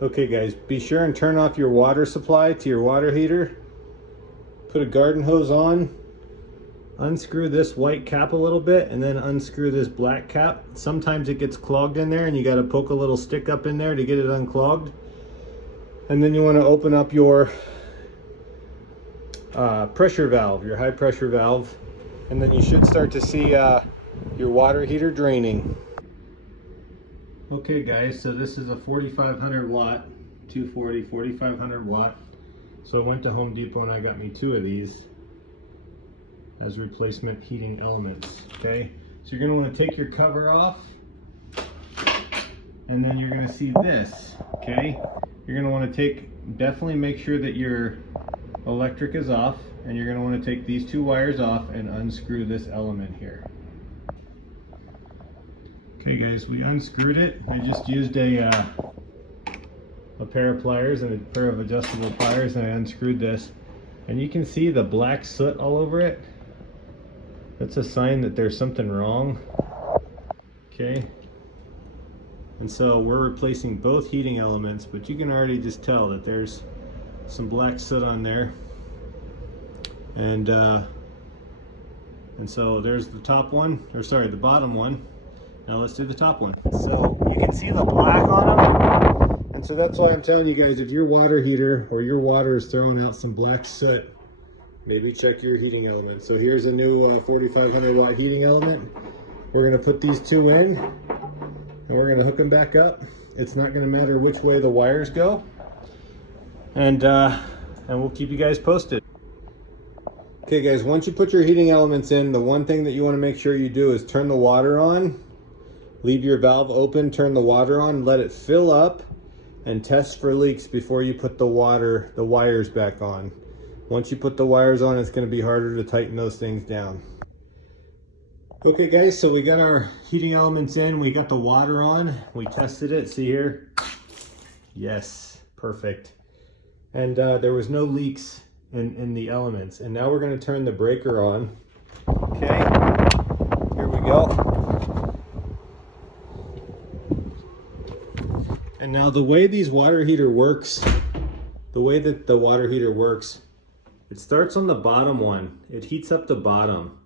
Okay guys, be sure and turn off your water supply to your water heater. Put a garden hose on. Unscrew this white cap a little bit and then unscrew this black cap. Sometimes it gets clogged in there and you got to poke a little stick up in there to get it unclogged. And then you want to open up your pressure valve, your high pressure valve, and then you should start to see your water heater draining. Okay guys, so this is a 4500 watt, 240, 4500 watt. So I went to Home Depot and I got me 2 of these as replacement heating elements. Okay, so you're going to want to take your cover off, and then you're going to see this. Okay, you're going to want to definitely make sure that your electric is off, and you're going to want to take these 2 wires off and unscrew this element here. Okay guys, we unscrewed it. I just used a pair of pliers and a pair of adjustable pliers, and I unscrewed this, and you can see the black soot all over it. That's a sign that there's something wrong. Okay, and so we're replacing both heating elements, but you can already just tell that there's some black soot on there, and so there's the top one, or sorry, the bottom one. Now let's do the top one. So you can see the black on them, and so that's why I'm telling you guys, if your water heater or your water is throwing out some black soot, maybe check your heating element. So here's a new 4500 watt heating element. We're going to put these 2 in, and we're going to hook them back up. It's not going to matter which way the wires go, and we'll keep you guys posted. Okay guys, once you put your heating elements in, the one thing that you want to make sure you do is turn the water on. Leave your valve open, turn the water on, let it fill up, and test for leaks before you put the wires back on. Once you put the wires on, it's going to be harder to tighten those things down. Okay guys, so we got our heating elements in, we got the water on, we tested it, see here? Yes, perfect. And there was no leaks in the elements. And now we're going to turn the breaker on. Okay, here we go. And now the way these water heater works, the way that the water heater works, it starts on the bottom one. It heats up the bottom.